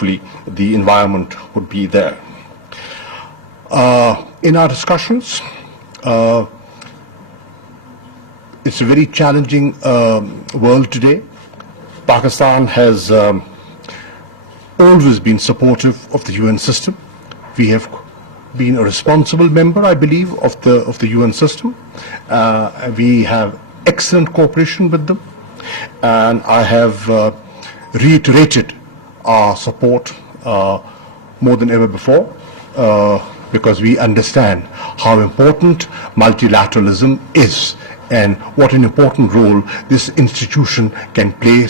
hopefully the environment would be there. In our discussions, it's a very challenging world today. Pakistan has always been supportive of the UN system. We have been a responsible member, I believe, of the UN system. We have excellent cooperation with them, and I have reiterated our support more than ever before, because we understand how important multilateralism is and what an important role this institution can play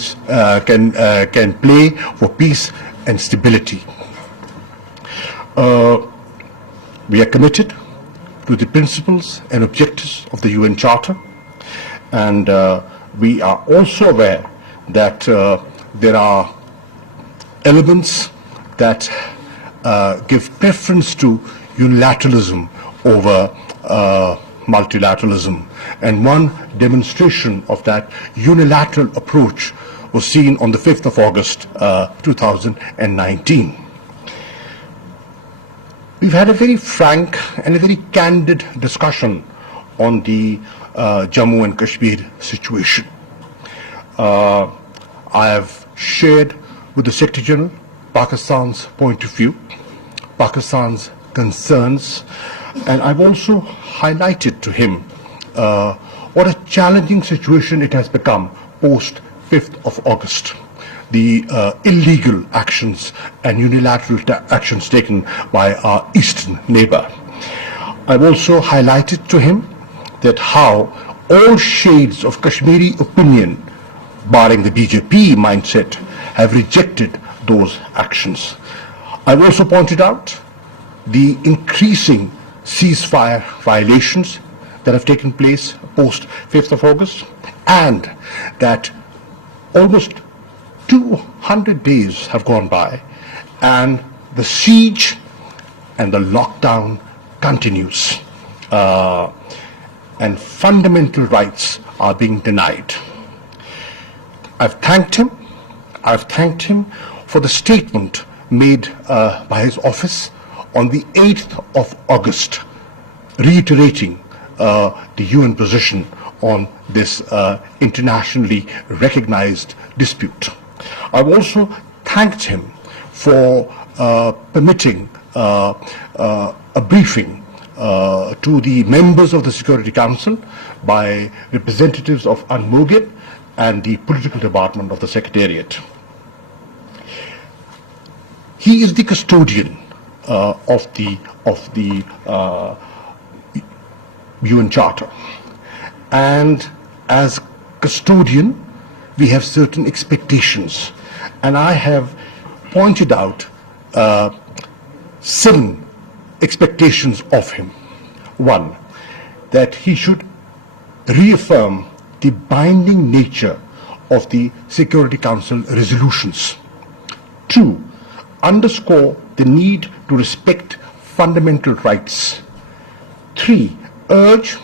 for peace and stability. We are committed to the principles and objectives of the UN Charter, and we are also aware that there are elements that give preference to unilateralism over multilateralism, and one demonstration of that unilateral approach was seen on the 5th of August 2019. We've had a very frank and a very candid discussion on the Jammu and Kashmir situation. I have shared with the Secretary General Pakistan's point of view, Pakistan's concerns, and I've also highlighted to him what a challenging situation it has become post 5th of August. The illegal actions and unilateral actions taken by our eastern neighbor. I've also highlighted to him that how all shades of Kashmiri opinion, barring the BJP mindset, have rejected those actions. I've also pointed out the increasing ceasefire violations that have taken place post 5th of August, and that almost 200 days have gone by and the siege and the lockdown continues, and fundamental rights are being denied. I've thanked him for the statement made by his office on the 8th of August, reiterating the UN position on this internationally recognized dispute. I've also thanked him for permitting a briefing to the members of the Security Council by representatives of UNMOGIP and the political department of the Secretariat. He is the custodian of the UN Charter, and as custodian we have certain expectations, and I have pointed out 7 expectations of him. 1, that he should reaffirm the binding nature of the Security Council resolutions. 2, underscore the need to respect fundamental rights. 3, urge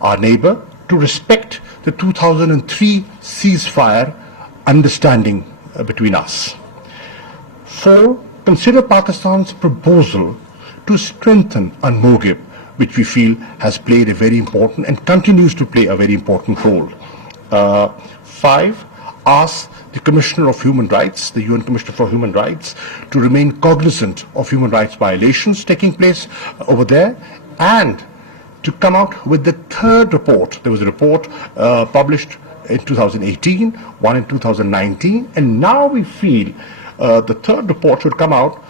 our neighbor to respect the 2003 ceasefire understanding between us. 4, consider Pakistan's proposal to strengthen UNMOGIP, which we feel has played a very important and continues to play a very important role. 5, ask the Commissioner of Human Rights, the UN Commissioner for Human Rights, to remain cognizant of human rights violations taking place over there, and to come out with the 3rd report. There was a report published in 2018, one in 2019, and now we feel the 3rd report should come out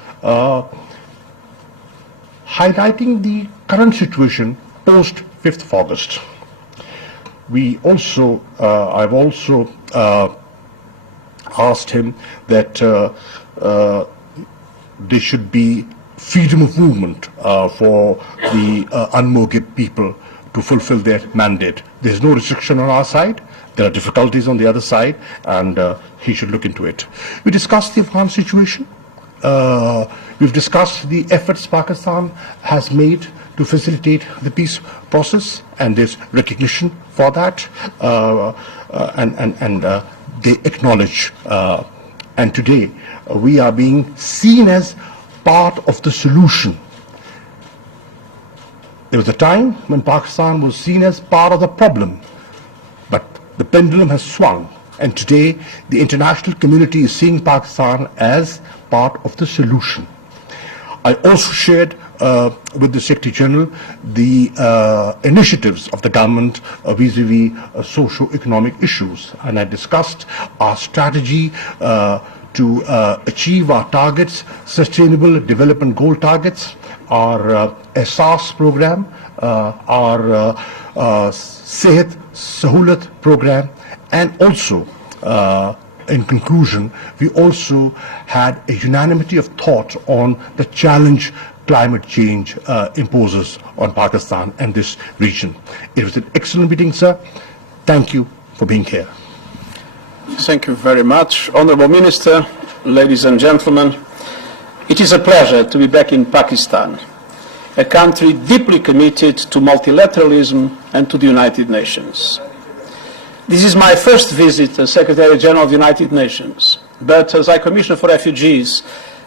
highlighting the current situation post 5th of August. We also, I've also asked him that there should be freedom of movement for the UNMOGIP people to fulfill their mandate. There's no restriction on our side. There are difficulties on the other side, and he should look into it. We discussed the Afghan situation. We've discussed the efforts Pakistan has made to facilitate the peace process, and there's recognition for that, and they acknowledge And today, we are being seen as part of the solution. There was a time when Pakistan was seen as part of the problem, but the pendulum has swung, and today the international community is seeing Pakistan as part of the solution. I also shared with the Secretary General the initiatives of the government vis-a-vis socio-economic issues, and I discussed our strategy to achieve our targets, Sustainable Development Goal targets, our SARS program, our Sehat Sahulat program, and also in conclusion, we also had a unanimity of thought on the challenge climate change imposes on Pakistan and this region. It was an excellent meeting, sir. Thank you for being here. Thank you very much. Honorable Minister, ladies and gentlemen, it is a pleasure to be back in Pakistan, a country deeply committed to multilateralism and to the United Nations. This is my first visit as Secretary General of the United Nations, but as High Commissioner for Refugees,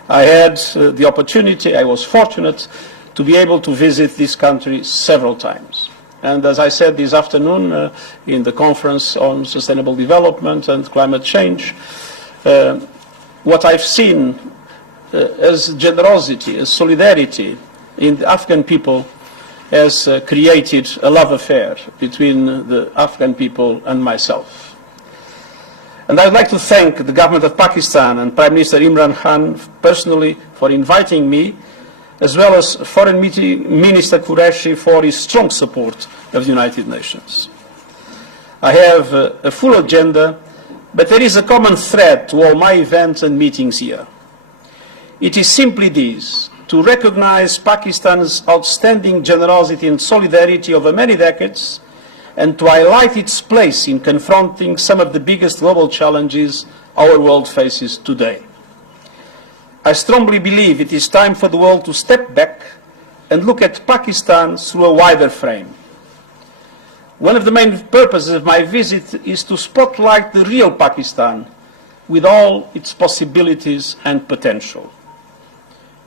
I had the opportunity, I was fortunate to be able to visit this country several times. And as I said this afternoon in the conference on sustainable development and climate change, what I've seen as generosity, as solidarity in the Afghan people has created a love affair between the Afghan people and myself. And I'd like to thank the government of Pakistan and Prime Minister Imran Khan personally for inviting me, as well as Foreign Minister Qureshi for his strong support of the United Nations. I have a full agenda, but there is a common thread to all my events and meetings here. It is simply this: to recognize Pakistan's outstanding generosity and solidarity over many decades, and to highlight its place in confronting some of the biggest global challenges our world faces today. I strongly believe it is time for the world to step back and look at Pakistan through a wider frame. One of the main purposes of my visit is to spotlight the real Pakistan with all its possibilities and potential.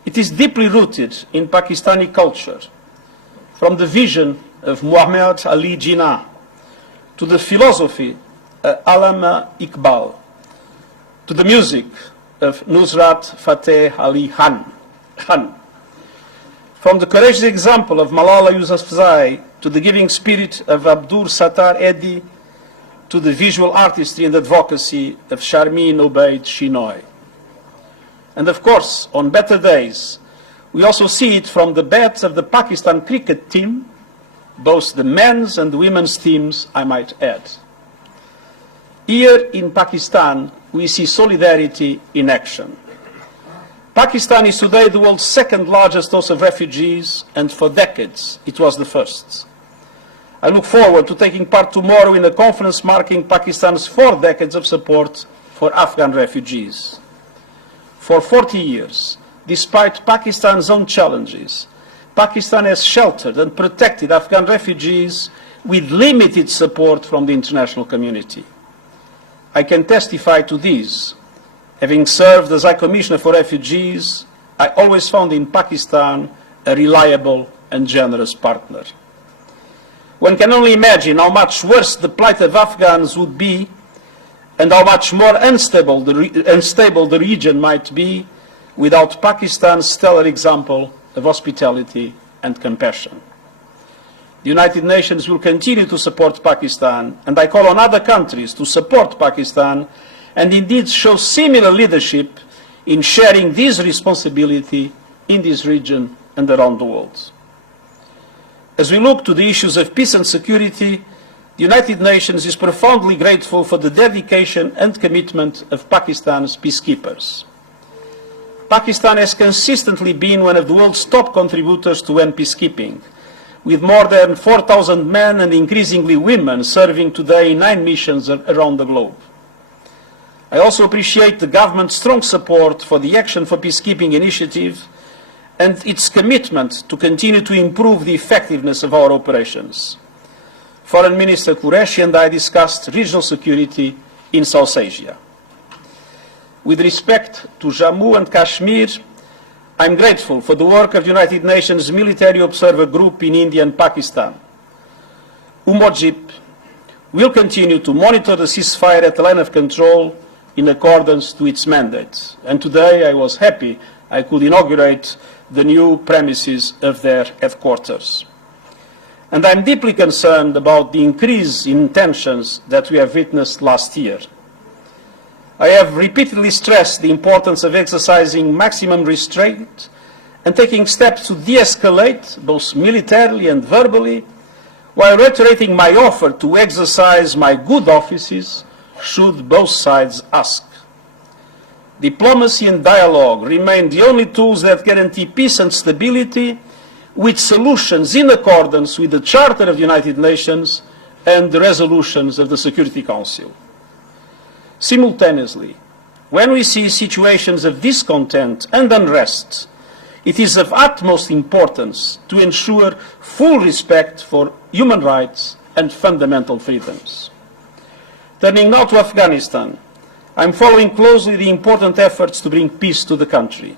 It is deeply rooted in Pakistani culture, from the vision of Muhammad Ali Jinnah to the philosophy of Allama Iqbal, to the music of Nusrat Fateh Ali Khan. From the courageous example of Malala Yousafzai to the giving spirit of Abdur Sattar Edhi, to the visual artistry and advocacy of Sharmeen Obaid Shinoy. And of course, on better days, we also see it from the bats of the Pakistan cricket team, both the men's and the women's teams, I might add. Here in Pakistan, we see solidarity in action. Pakistan is today the world's second largest source of refugees, and for decades it was the first. I look forward to taking part tomorrow in a conference marking Pakistan's 4 decades of support for Afghan refugees. For 40 years, despite Pakistan's own challenges, Pakistan has sheltered and protected Afghan refugees with limited support from the international community. I can testify to this. Having served as High Commissioner for Refugees, I always found in Pakistan a reliable and generous partner. One can only imagine how much worse the plight of Afghans would be and how much more unstable the region might be without Pakistan's stellar example of hospitality and compassion. The United Nations will continue to support Pakistan, and I call on other countries to support Pakistan and indeed show similar leadership in sharing this responsibility in this region and around the world. As we look to the issues of peace and security, the United Nations is profoundly grateful for the dedication and commitment of Pakistan's peacekeepers. Pakistan has consistently been one of the world's top contributors to UN peacekeeping, with more than 4,000 men and increasingly women serving today in 9 missions around the globe. I also appreciate the government's strong support for the Action for Peacekeeping initiative and its commitment to continue to improve the effectiveness of our operations. Foreign Minister Qureshi and I discussed regional security in South Asia. With respect to Jammu and Kashmir, I am grateful for the work of the United Nations Military Observer Group in India and Pakistan. UMOGIP will continue to monitor the ceasefire at the line of control in accordance to its mandate. And today I was happy I could inaugurate the new premises of their headquarters. And I am deeply concerned about the increase in tensions that we have witnessed last year. I have repeatedly stressed the importance of exercising maximum restraint and taking steps to de-escalate, both militarily and verbally, while reiterating my offer to exercise my good offices should both sides ask. Diplomacy and dialogue remain the only tools that guarantee peace and stability, with solutions in accordance with the Charter of the United Nations and the resolutions of the Security Council. Simultaneously, when we see situations of discontent and unrest, it is of utmost importance to ensure full respect for human rights and fundamental freedoms. Turning now to Afghanistan, I am following closely the important efforts to bring peace to the country.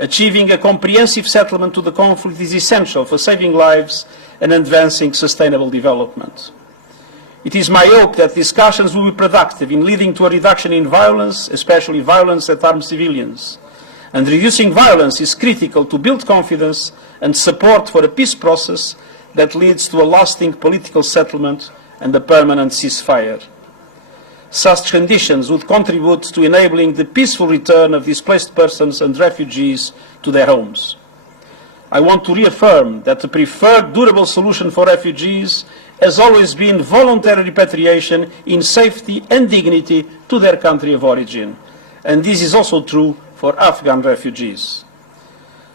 Achieving a comprehensive settlement to the conflict is essential for saving lives and advancing sustainable development. It is my hope that discussions will be productive in leading to a reduction in violence, especially violence that harms civilians. And reducing violence is critical to build confidence and support for a peace process that leads to a lasting political settlement and a permanent ceasefire. Such conditions would contribute to enabling the peaceful return of displaced persons and refugees to their homes. I want to reaffirm that the preferred durable solution for refugees has always been voluntary repatriation in safety and dignity to their country of origin, and this is also true for Afghan refugees.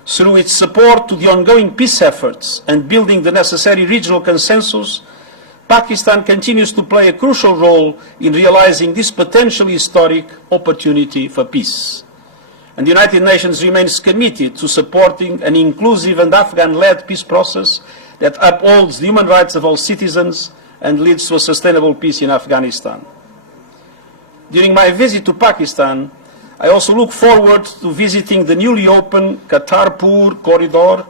Through its support to the ongoing peace efforts and building the necessary regional consensus, Pakistan continues to play a crucial role in realizing this potentially historic opportunity for peace. And the United Nations remains committed to supporting an inclusive and Afghan-led peace process that upholds the human rights of all citizens and leads to a sustainable peace in Afghanistan. During my visit to Pakistan, I also look forward to visiting the newly opened Kartarpur corridor,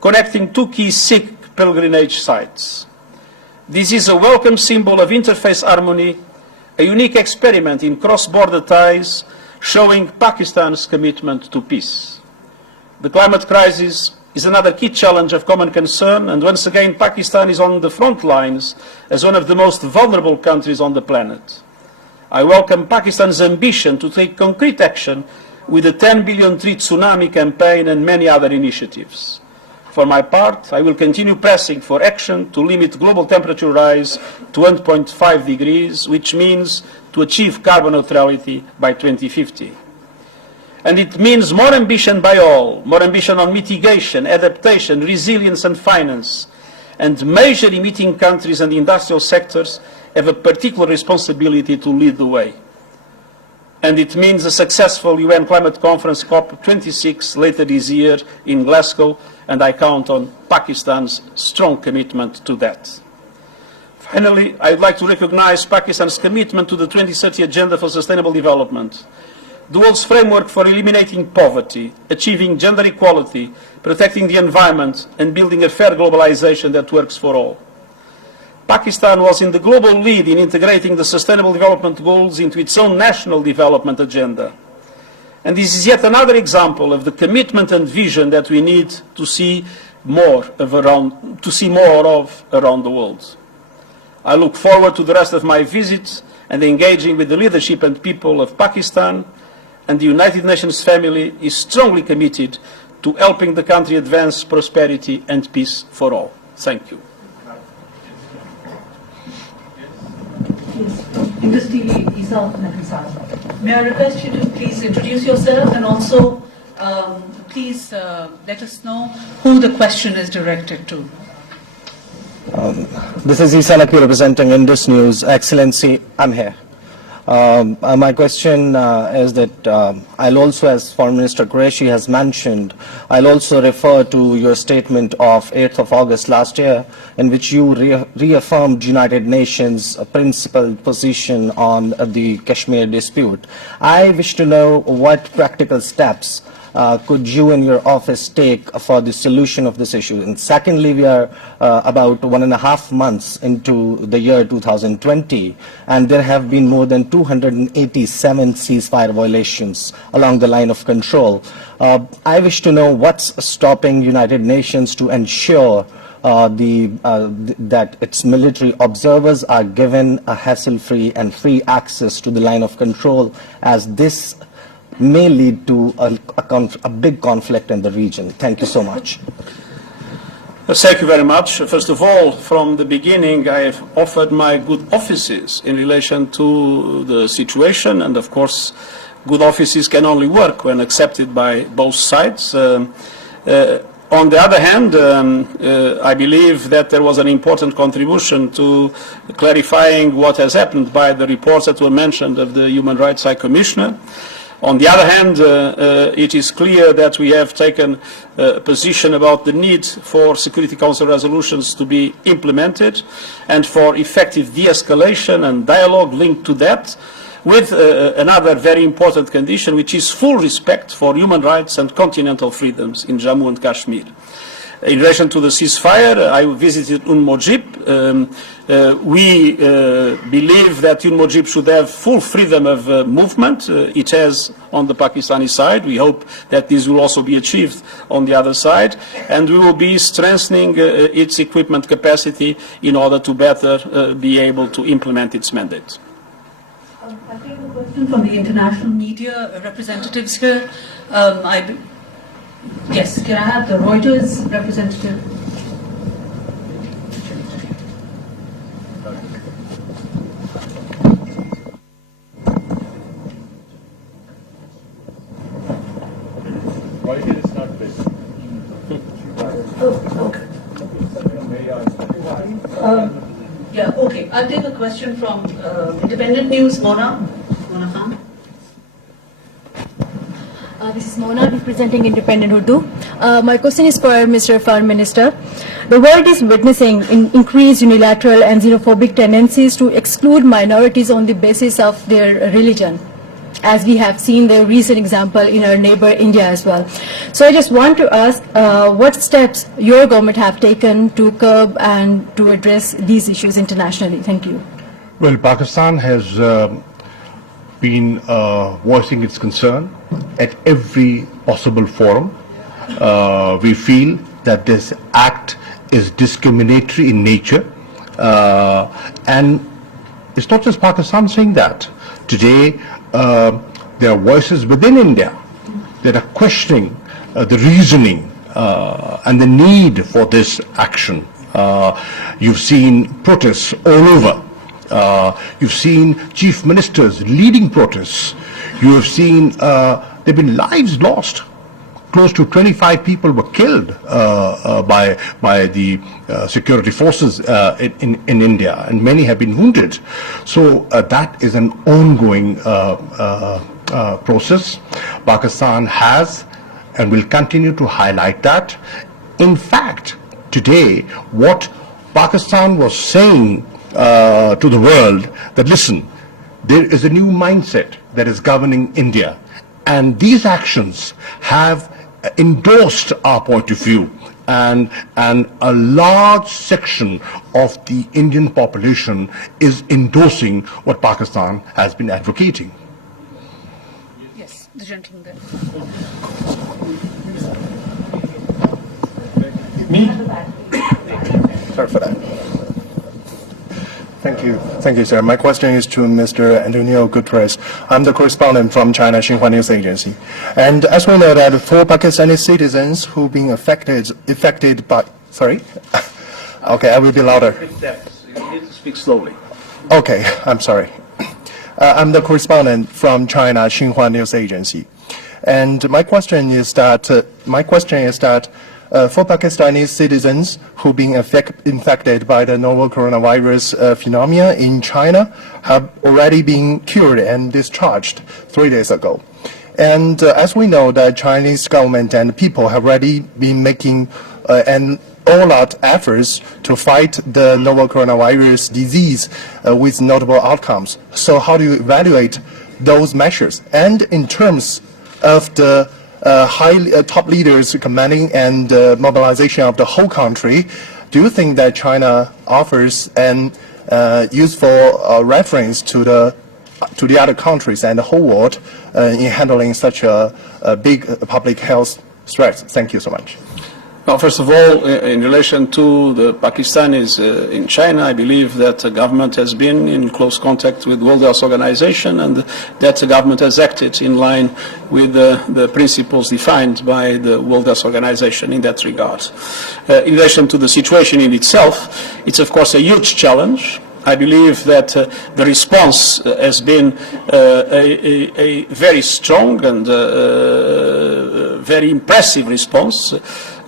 connecting two key Sikh pilgrimage sites. This is a welcome symbol of interfaith harmony, a unique experiment in cross-border ties, showing Pakistan's commitment to peace. The climate crisis is another key challenge of common concern, and once again Pakistan is on the front lines as one of the most vulnerable countries on the planet. I welcome Pakistan's ambition to take concrete action with the 10 billion tree tsunami campaign and many other initiatives. For my part, I will continue pressing for action to limit global temperature rise to 1.5 degrees, which means to achieve carbon neutrality by 2050. And it means more ambition by all, more ambition on mitigation, adaptation, resilience and finance. And major emitting countries and industrial sectors have a particular responsibility to lead the way. And it means a successful UN climate conference COP26 later this year in Glasgow, and I count on Pakistan's strong commitment to that. Finally, I would like to recognize Pakistan's commitment to the 2030 Agenda for Sustainable Development, the world's framework for eliminating poverty, achieving gender equality, protecting the environment, and building a fair globalization that works for all. Pakistan was in the global lead in integrating the Sustainable Development Goals into its own national development agenda. And this is yet another example of the commitment and vision that we need to see more of around the world. I look forward to the rest of my visits and engaging with the leadership and people of Pakistan, and the United Nations family is strongly committed to helping the country advance prosperity and peace for all. Thank you. Indus TV, Isa Nahansar. May I request you to please introduce yourself and also please let us know who the question is directed to. This is Isa Lakwi representing Indus News. Excellency, I'm here. My question is that I'll also, as Foreign Minister Qureshi has mentioned, I'll also refer to your statement of 8th of August last year, in which you reaffirmed United Nations' principled position on the Kashmir dispute. I wish to know what practical steps could you and your office take for the solution of this issue? And secondly, we are about 1.5 months into the year 2020, and there have been more than 287 ceasefire violations along the line of control. I wish to know what's stopping United Nations to ensure that its military observers are given a hassle-free and free access to the line of control, as this may lead to a big conflict in the region. Thank you so much. Thank you very much. First of all, from the beginning, I have offered my good offices in relation to the situation, and of course, good offices can only work when accepted by both sides. On the other hand, I believe that there was an important contribution to clarifying what has happened by the reports that were mentioned of the Human Rights High Commissioner. On the other hand, it is clear that we have taken a position about the need for Security Council resolutions to be implemented and for effective de-escalation and dialogue linked to that, with another very important condition, which is full respect for human rights and continental freedoms in Jammu and Kashmir. In relation to the ceasefire, I visited Mojib. We believe that Mojib should have full freedom of movement. It has on the Pakistani side. We hope that this will also be achieved on the other side. And we will be strengthening its equipment capacity in order to better be able to implement its mandate. I take a question from the international media representatives here. Yes, can I have the Reuters representative? Reuters is not this. Oh, okay. Yeah, okay. I'll take a question from Independent News, Mona Khan. This is Mona representing Independent Urdu. My question is for Mr. Foreign Minister. The world is witnessing increased unilateral and xenophobic tendencies to exclude minorities on the basis of their religion, as we have seen the recent example in our neighbor India as well. So I just want to ask what steps your government have taken to curb and to address these issues internationally. Thank you. Well, Pakistan has been voicing its concern at every possible forum. We feel that this act is discriminatory in nature, and it's not just Pakistan saying that. Today, there are voices within India that are questioning the reasoning and the need for this action. You've seen protests all over. You've seen chief ministers leading protests. You have seen there have been lives lost. Close to 25 people were killed by the security forces in India, and many have been wounded. So that is an ongoing process. Pakistan has and will continue to highlight that. In fact, today, what Pakistan was saying to the world, that listen, there is a new mindset that is governing India, and these actions have endorsed our point of view, and a large section of the Indian population is endorsing what Pakistan has been advocating. Yes, the gentleman there. Me? Sorry for that. Thank you, sir. My question is to Mr. António Guterres. I'm the correspondent from China Xinhua News Agency. And as we know that 4 Pakistani citizens who've been affected by, sorry? Okay, I will be louder. You need to speak slowly. Okay, I'm sorry. I'm the correspondent from China Xinhua News Agency. And my question is that for Pakistani citizens who've been infected by the novel coronavirus phenomena in China have already been cured and discharged 3 days ago. And as we know, the Chinese government and people have already been making an all-out efforts to fight the novel coronavirus disease with notable outcomes. So how do you evaluate those measures? And in terms of the top leaders commanding and mobilization of the whole country, do you think that China offers an useful reference to the other countries and the whole world in handling such a big public health threat? Thank you so much. Well, first of all, in relation to the Pakistanis in China, I believe that the government has been in close contact with the World Health Organization, and that the government has acted in line with the principles defined by the World Health Organization in that regard. In relation to the situation in itself, it's of course a huge challenge. I believe that the response has been a very strong and very impressive response.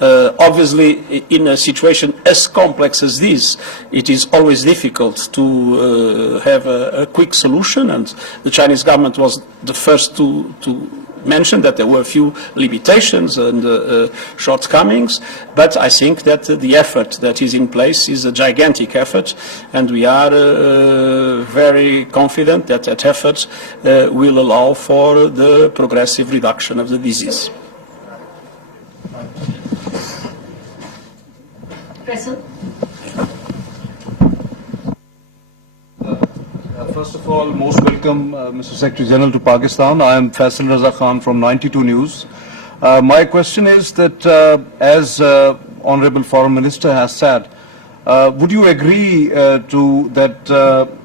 Obviously, in a situation as complex as this, it is always difficult to have a quick solution, and the Chinese government was the first to mention that there were a few limitations and shortcomings, but I think that the effort that is in place is a gigantic effort, and we are very confident that that effort will allow for the progressive reduction of the disease. First of all, most welcome, Mr. Secretary General, to Pakistan. I am Faisal Raza Khan from 92 News. My question is that, as Honorable Foreign Minister has said, would you agree to that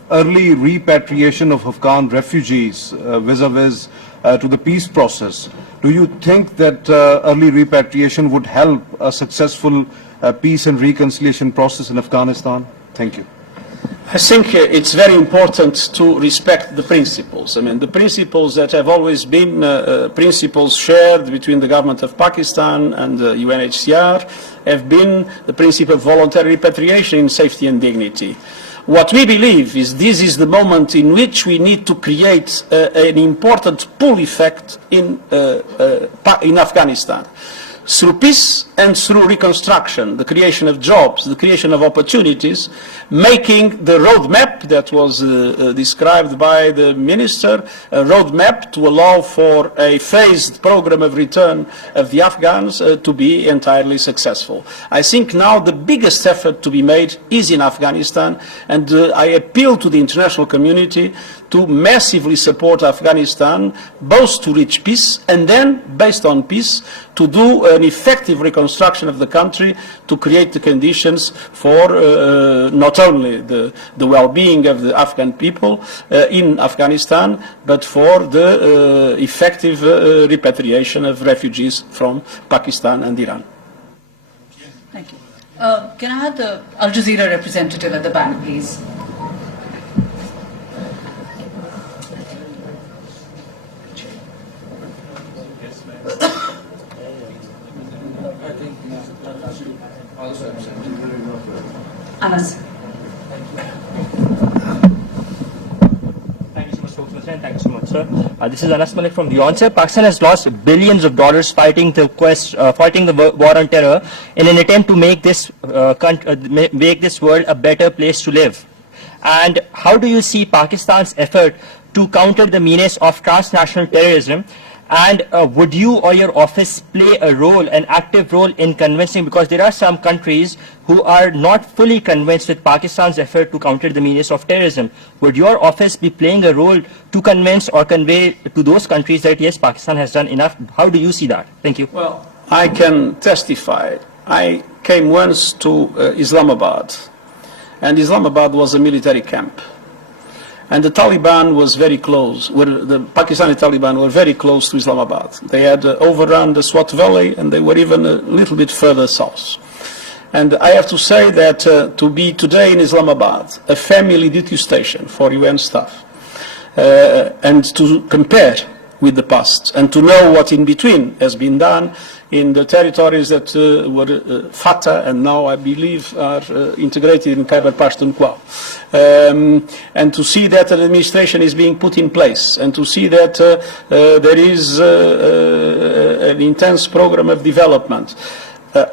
early repatriation of Afghan refugees vis-a-vis to the peace process? Do you think that early repatriation would help a successful peace and reconciliation process in Afghanistan? Thank you. I think it's very important to respect the principles. I mean, the principles that have always been principles shared between the government of Pakistan and the UNHCR have been the principle of voluntary repatriation in safety and dignity. What we believe is this is the moment in which we need to create an important pull effect in Afghanistan. Through peace and through reconstruction, the creation of jobs, the creation of opportunities, making the roadmap that was described by the minister, a roadmap to allow for a phased program of return of the Afghans to be entirely successful. I think now the biggest effort to be made is in Afghanistan, and I appeal to the international community to massively support Afghanistan, both to reach peace and then, based on peace, to do an effective reconstruction of the country, to create the conditions for not only the well-being of the Afghan people in Afghanistan, but for the effective repatriation of refugees from Pakistan and Iran. Thank you. Can I have the Al Jazeera representative at the back, please? Anas. Thank you so much, spokesperson. Thank you so much, sir. This is Anas Malik from the onset. Pakistan has lost billions of dollars fighting the war on terror in an attempt to make this world a better place to live. And how do you see Pakistan's effort to counter the menace of transnational terrorism? And would you or your office play a role, an active role in convincing, because there are some countries who are not fully convinced with Pakistan's effort to counter the menace of terrorism. Would your office be playing a role to convince or convey to those countries that yes, Pakistan has done enough? How do you see that? Thank you. Well, I can testify. I came once to Islamabad, and Islamabad was a military camp. And the Taliban was very close, the Pakistani Taliban were very close to Islamabad. They had overrun the Swat Valley, and they were even a little bit further south. And I have to say that to be today in Islamabad, a family duty station for UN staff, and to compare with the past, and to know what in between has been done in the territories that were Fatah and now I believe are integrated in Khyber Pakhtunkhwa. And to see that an administration is being put in place, and to see that there is an intense program of development.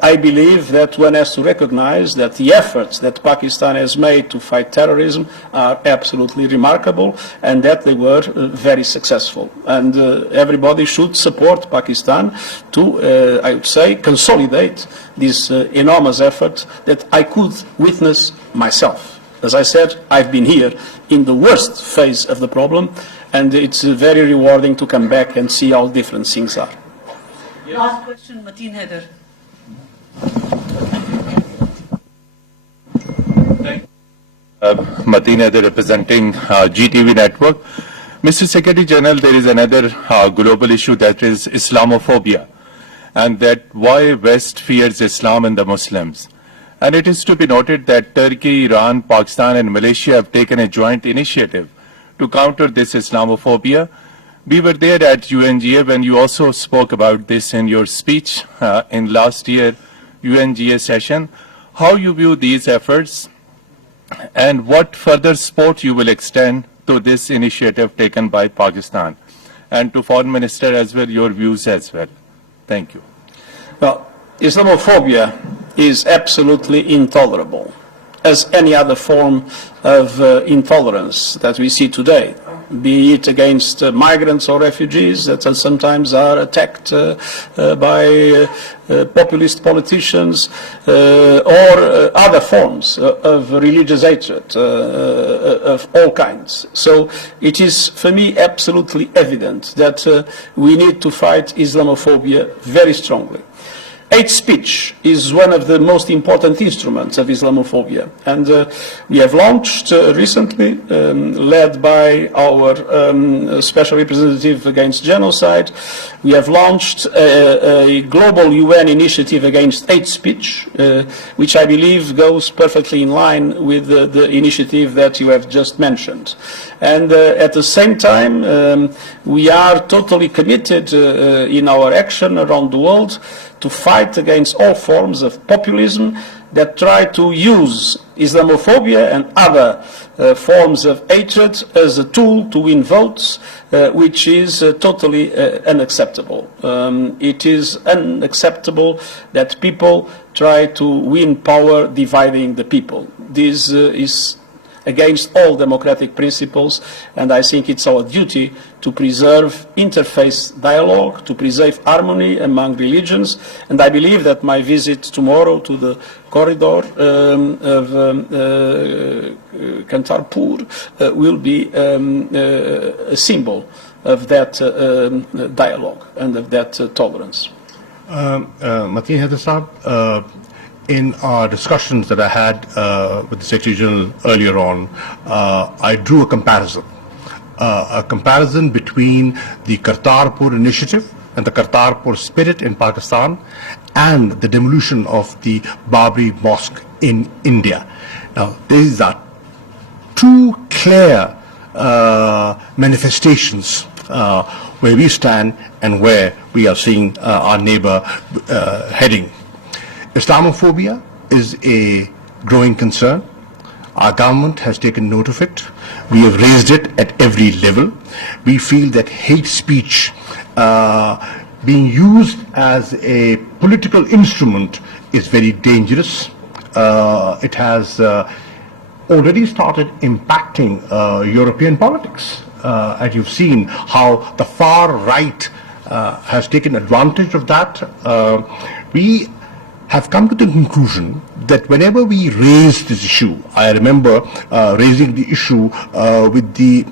I believe that one has to recognize that the efforts that Pakistan has made to fight terrorism are absolutely remarkable and that they were very successful. And everybody should support Pakistan to, I would say, consolidate this enormous effort that I could witness myself. As I said, I've been here in the worst phase of the problem, and it's very rewarding to come back and see how different things are. Last question, Mateen Haider. Mateen Haider representing GTV Network. Mr. Secretary General, there is another global issue, that is Islamophobia, and that why West fears Islam and the Muslims. And it is to be noted that Turkey, Iran, Pakistan and Malaysia have taken a joint initiative to counter this Islamophobia. We were there at UNGA when you also spoke about this in your speech in last year UNGA session. How you view these efforts and what further support you will extend to this initiative taken by Pakistan, and to Foreign Minister as well, your views as well. Thank you. Well, Islamophobia is absolutely intolerable, as any other form of intolerance that we see today, be it against migrants or refugees that sometimes are attacked by populist politicians or other forms of religious hatred of all kinds. So it is, for me, absolutely evident that we need to fight Islamophobia very strongly. Hate speech is one of the most important instruments of Islamophobia, and we have launched recently, led by our Special Representative Against Genocide, we have launched a global UN initiative against hate speech, which I believe goes perfectly in line with the initiative that you have just mentioned. And at the same time, we are totally committed in our action around the world to fight against all forms of populism that try to use Islamophobia and other forms of hatred as a tool to win votes, which is totally unacceptable. It is unacceptable that people try to win power dividing the people. This is against all democratic principles, and I think it's our duty to preserve interfaith dialogue, to preserve harmony among religions, and I believe that my visit tomorrow to the corridor of Kartarpur will be a symbol of that dialogue and of that tolerance. Mateen Haider Saab, in our discussions that I had with the Secretary General earlier on, I drew a comparison between the Kartarpur initiative and the Kartarpur spirit in Pakistan and the demolition of the Babri Mosque in India. Now, these are two clear manifestations where we stand and where we are seeing our neighbor heading. Islamophobia is a growing concern. Our government has taken note of it. We have raised it at every level. We feel that hate speech being used as a political instrument is very dangerous. It has already started impacting European politics. And you've seen how the far right has taken advantage of that. We have come to the conclusion that whenever we raise this issue, I remember raising the issue with the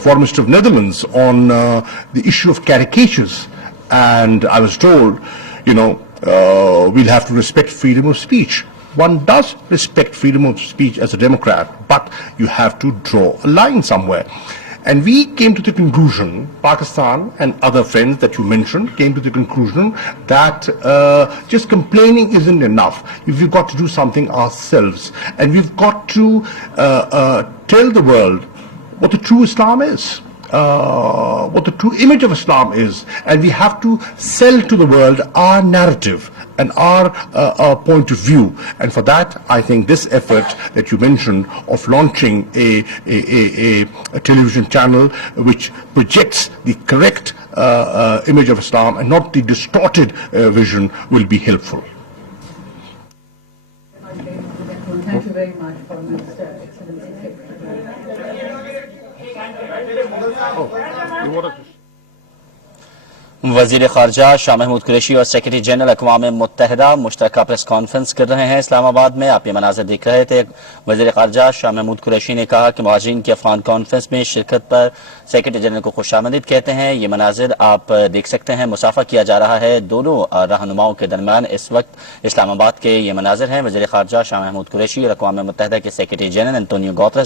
Foreign Minister of Netherlands on the issue of caricatures, and I was told, we'll have to respect freedom of speech. One does respect freedom of speech as a Democrat, but you have to draw a line somewhere. And we came to the conclusion, Pakistan and other friends that you mentioned came to the conclusion that just complaining isn't enough. We've got to do something ourselves. And we've got to tell the world what the true Islam is. what the true image of Islam is, and we have to sell to the world our narrative and our point of view. And for that, I think this effort that you mentioned of launching a television channel which projects the correct image of Islam and not the distorted vision will be helpful. Thank you very much for Minister Excellency Secretary. वज़ीर ख़ारजा शाह महमूद कुरैशी और secretary general अक़वाम मुत्तहिदा मुश्तरका press conference कर रहे हैं इस्लामाबाद में। आप ये मनाज़िर देख रहे थे। वज़ीर ख़ारजा शाह महमूद कुरैशी ने कहा कि मुहाजिरीन की अफ़गान कॉन्फ्रेंस में शिरकत पर सेक्रेटरी जनरल को खुशामदीद कहते हैं। ये मनाज़िर आप देख सकते हैं, मुसाफ़ा किया जा रहा है दोनों रहनुमाओं के दरमियान। इस वक्त इस्लामाबाद के ये मनाज़िर हैं। वज़ीर ख़ारजा शाह महमूद कुरैशी और अक़वाम मुत्तहिदा के सेक्रेटरी जनरल एंटोनियो गुतेरेस